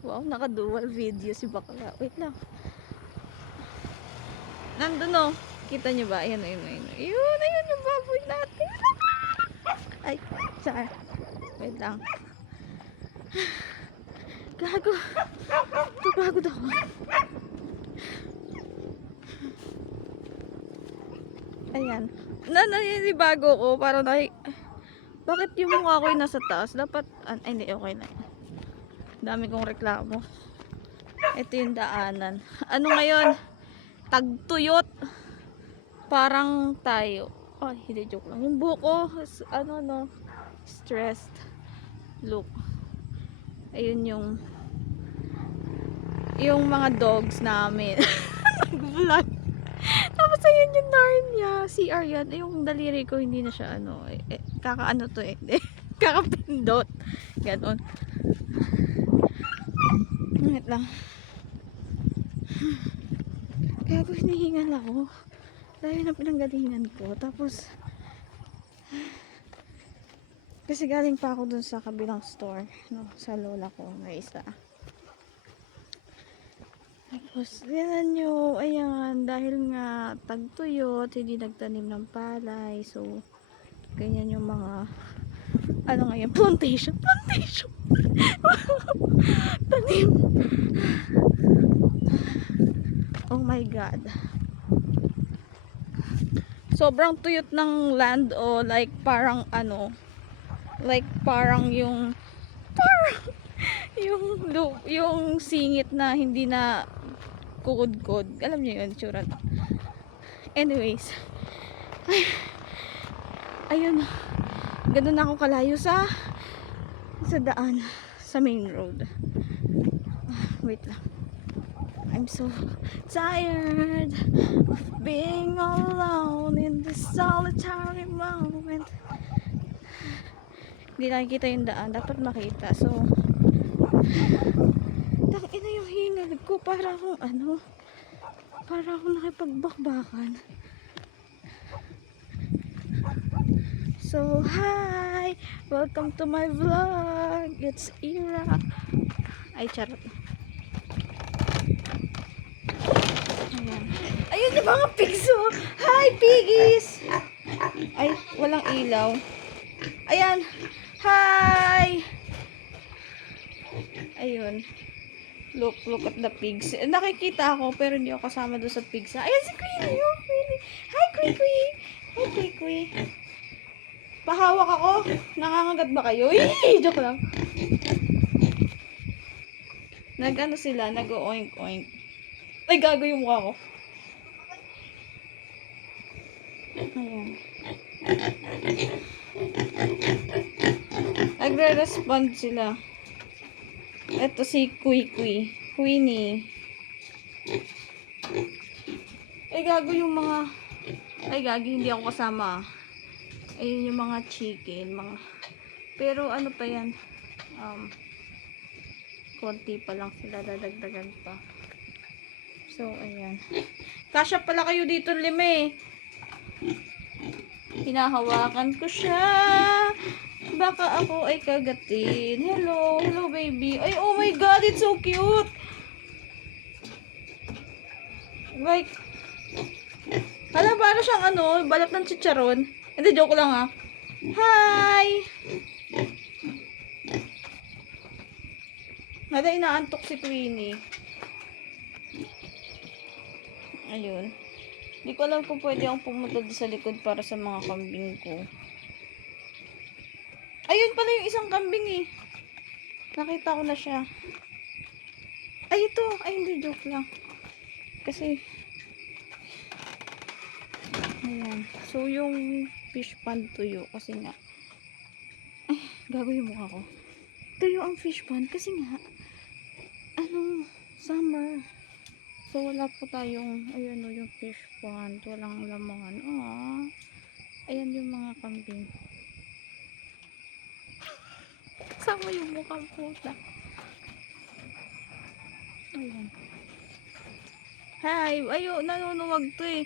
Wow, naka-dual video si bakla. Wait lang. Nandun o. Kita nyo ba? Ayan, ayun, ayun. Ayun, ayun yung baboy natin. Ay, saan? Wait lang. Gago. Napagod ako. Ayan. Naninibago ko. Parang bakit yung mukha ko yung nasa taas? Dapat, ay hindi, okay na. Dami kong reklamo. Ito yung daanan. Ano ngayon? Tagtuyot. Parang tayo. Ay, hindi, joke lang. Yung buhok ko, ano, no, stressed. Look. Ayun yung mga dogs namin. Nag-vlog. Tapos ayun yung Narnia. CR yan. Yung daliri ko, hindi na siya, ano, kakaano to eh. Kakapindot. Ganon. Ngit lang. Kaya ko hinihingal ako. Dahil na pinanggalingan ko. Tapos, kasi galing pa ako dun sa kabilang store. No, sa lola ko na isa. Tapos, yan nyo. Ayan. Dahil nga tagtuyot, hindi nagtanim ng palay. So, ganyan yung mga ano ngayon, plantation. Plantation. Tanim. Oh my God. Sobrang tuyot ng land o like parang ano, like parang yung yung singit na hindi na kukudkod. Alam niyo yun, tsura. Anyways, ayun, ganun na ako kalayo sa daan, sa main road. Wait lang. I'm so tired of being alone in this solitary moment. Hindi nakikita yung daan. Dapat makita. So, tangina yung hingal ko. Para akong ano, para akong nakipagbakbakan. So, hi! Welcome to my vlog. It's Ira. Ay, charot. Ayan. Ayun yung mga pigs, oh. Hi, piggies! Ay, walang ilaw. Ayan. Hi! Ayun. Look at the pigs. Nakikita ako, pero hindi ako kasama doon sa pigs. Ayan si Queenie, oh, Queenie. Hi, Queenie. Hi, Queenie. Pahawak ako. Nangangagat ba kayo? Joke lang. Nag-ano sila, nag-oink-oink. Ay, gago yung mukha ko. Ayan. Nagre-respond sila. Ito si Queenie. Ay, gago yung mga... Ay, gagi, hindi ako kasama. Ayun yung mga chicken. Pero ano pa yan? Konti pa lang sila. Dadagdagan pa. So, ayan. Kasya pala kayo dito, lime. Hinahawakan ko siya. Baka ako ay kagatin. Hello baby. Ay, oh my God, it's so cute. Like, hala, para siyang ano, balat ng chicharon. Hindi, joke lang ah. Hi! Hala, inaantok si Queenie. Ayun. Hindi ko alam kung pwede akong pumunta sa likod para sa mga kambing ko. Ayun pala yung isang kambing eh. Nakita ko na siya. Ay, ito. Ay, hindi. Joke lang. Kasi, ayan. So, yung fish pond tuyo. Kasi nga, ay, gago yung mukha ko. Tuyo ang fish pond. Kasi nga, summer. So, wala po tayong, ayan o, yung fish pond. Walang laman. Aww. Ayan yung mga kambing. Sama yung mukhang puta. Ayan. Hi! Ayo, nanunuwag to eh.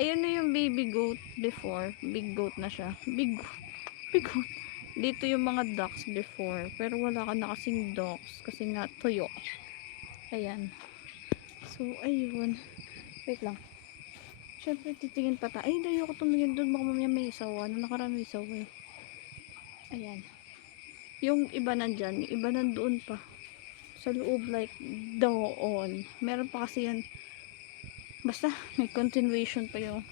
Ayun na yung baby goat before. Big goat na siya. Big goat. Dito yung mga ducks before. Pero wala ka na kasing ducks. Kasi nga tuyo. Ayan. So, ayun. Wait lang. Siyempre, titingin pa tayo. Ay, hindi ako tumingin doon. Baka mamaya may isaw. Ano, nakaraan may isaw eh. Ayan. Yung iba nandyan. Yung iba nandoon pa. Sa loob, like, doon. Meron pa kasi yan. Basta, may continuation pa yung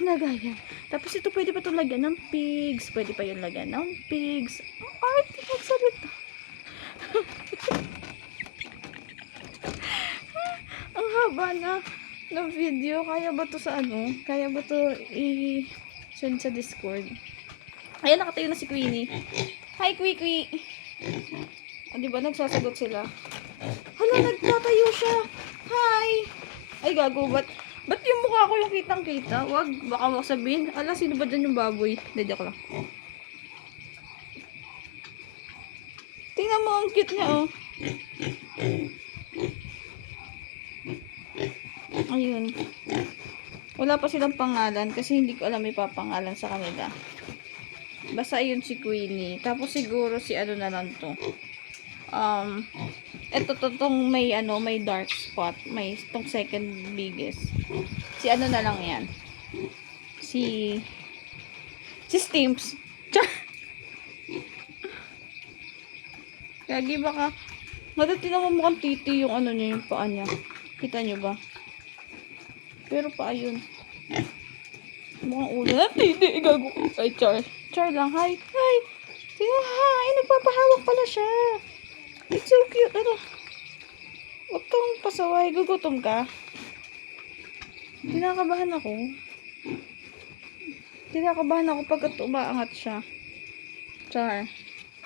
lagayan. Tapos ito, pwede pa itong lagyan ng pigs. Pwede pa yung lagyan ng pigs. Ang arte magsalita. Ang haba na ng video. Kaya ba to sa ano? Kaya ba to i-send sa Discord? Ayan, nakatayo na si Queenie. Hi, Queenie. O, diba, nagsasagot sila. Hala, nagtatayo siya. Hi. Ay, gago, ba't yung mukha ko yung kitang-kita? Wag, baka sabihin. Ala, sino ba dyan yung baboy? Hindi, joke lang. Tingnan mo, ang cute niya, oh. Ayun. Wala pa silang pangalan kasi hindi ko alam may papangalan sa kanila. Basta ayun si Queenie. Tapos siguro si ano na lang to. Ito tong may ano, may dark spot, may tong second biggest. Si ano na lang 'yan. Si Stimps. Kagi baka madati naman mukhang titi yung ano niya, yung paa niya. Kita niyo ba? Pero pa ayun. Mukhang ulo na titi, gago. Ay, Char lang. Hi. Hi. Tingnan, hi. Nagpapahawak pala siya. It's so cute. Ano? Huwag kang pasaway. Gugutom ka. Kinakabahan ako. Kinakabahan ako pagkat umaangat siya. Char.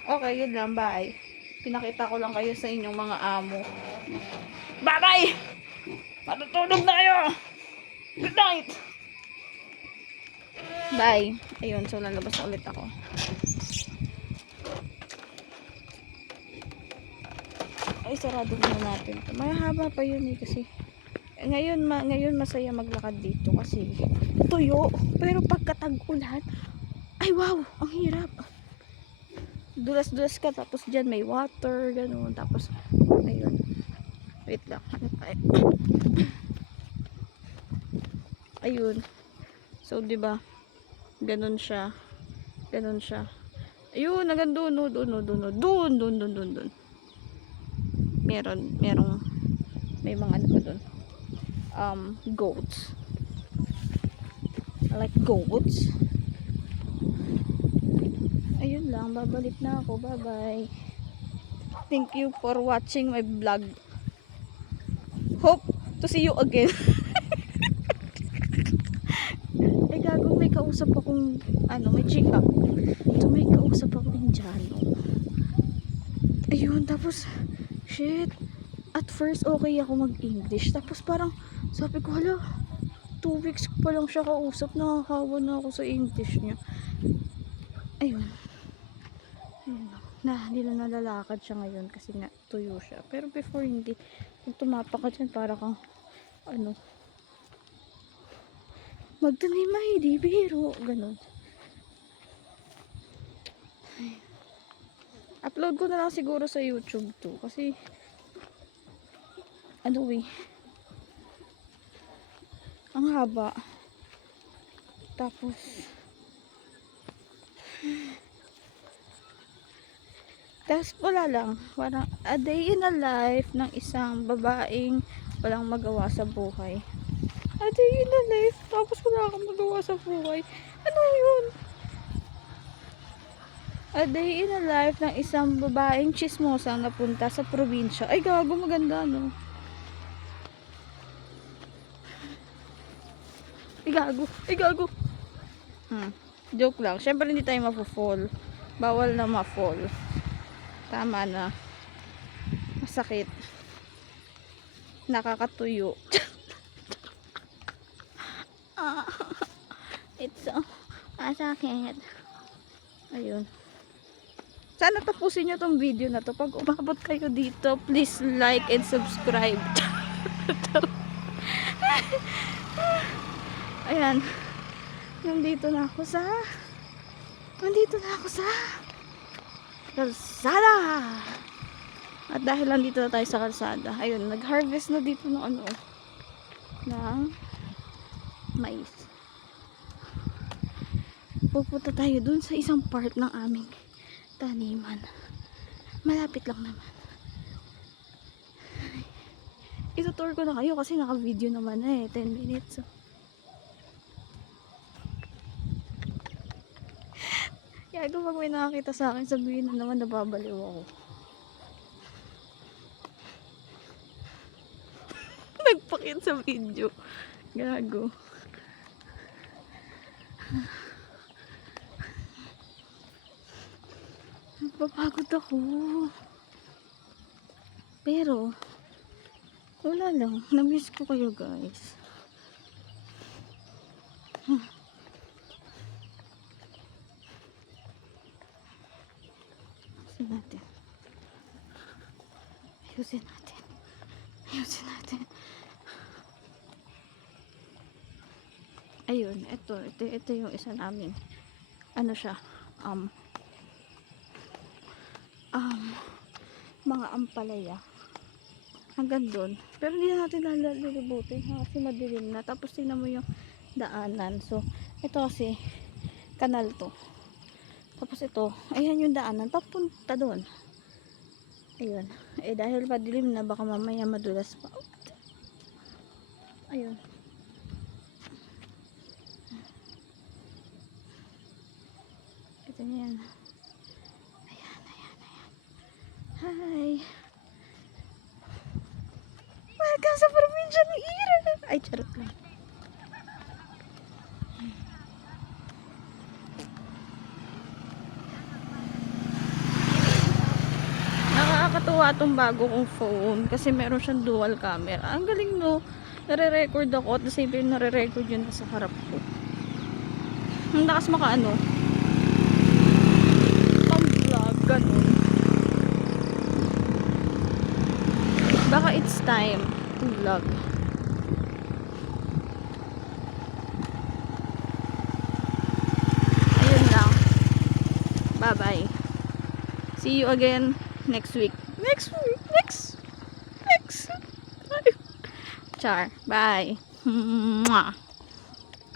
Okay, yun lang. Bye. Pinakita ko lang kayo sa inyong mga amo. Bye-bye! Matutulog na kayo! Good night! Bye. Ayun, so lalabas na ulit ako. Ay, sarado na natin. Mahaba pa yun eh kasi ngayon masaya maglakad dito kasi tuyo. Pero pagkatag-ulan, ay wow, ang hirap. Dulas-dulas ka tapos dyan may water, ganun. Tapos, ayun. Wait lang. Ayun. So, diba? Ganun siya. Ganun siya. Ayun, hanggang doon. May mga ano pa doon. Goats. I like goats. Ayun lang, babalik na ako. Bye-bye. Thank you for watching my vlog. Hope to see you again. Ay gago, may kausap akong ano, may chika. Ito may kausap akong Indiano. Ayun, tapos shit. At first okay ako mag-English. Tapos parang sabi ko, hala, 2 weeks pa lang siya kausap, nakakawa na ako sa English niya. Ayun. Hindi na nalalakad siya ngayon kasi nga tuyo siya. Pero before hindi. Kung tumapak ka dyan, para kang ano, magtanim hindi biro. Ganun. Ay. Upload ko na lang siguro sa YouTube to. Kasi ano ang haba. Tapos wala lang, parang a day in a life ng isang babaeng walang magawa sa buhay. A day in a life, tapos wala kang magawa sa buhay. Ano yun? A day in a life ng isang babaeng chismosang napunta sa probinsya. Ay gago, maganda no? Ay gago. Joke lang, syempre hindi tayo mapufall. Bawal na ma-fall. Tama na. Masakit. Nakakatuyo. It's so masakit. Ayun. Sana tapusin nyo tong video na to. Pag umabot kayo dito, please like and subscribe. Ayan. Nandito na ako sa Nandito na ako sa kalsada. At dahil nandito na tayo sa kalsada, ayun, nag-harvest na dito ng ano, ng mais. Pupunta tayo dun sa isang part ng aming taniman. Malapit lang naman. Itutour ko na kayo kasi naka-video naman na 10 minutes. Kaya ito pag may nakakita sa akin, sabihin na naman nababaliw ako. Nagpakit sa video. Gago. Napapagod ako. Pero, wala lang. Namiss ko kayo guys. Ayusin natin. Ayusin natin. Ayusin natin. Ayun, ito yung isa namin. Ano siya? Mga ampalaya. Hanggang doon. Pero hindi na natin lilibutin kasi madilim na. Tapos tingnan mo yung daanan. So, ito kasi kanal to. Tapos ito, ayan yung daanan. Papunta doon. Ayun. Eh dahil madilim na, baka mamaya madulas pa. Ayun. Ito na yan. Ayan. Hi! Welcome sa probinsya ni Ira! Ay, charot lang. Nakakatuwa itong bago kong phone kasi meron siyang dual camera. Ang galing no. Nare-record ako at the same time nare-record yun sa harap ko. Ang lakas makaano. Pang vlog, ganun. Baka it's time to vlog. Ayun lang. Bye-bye. See you again next week. Next. Char. Bye. Mwah.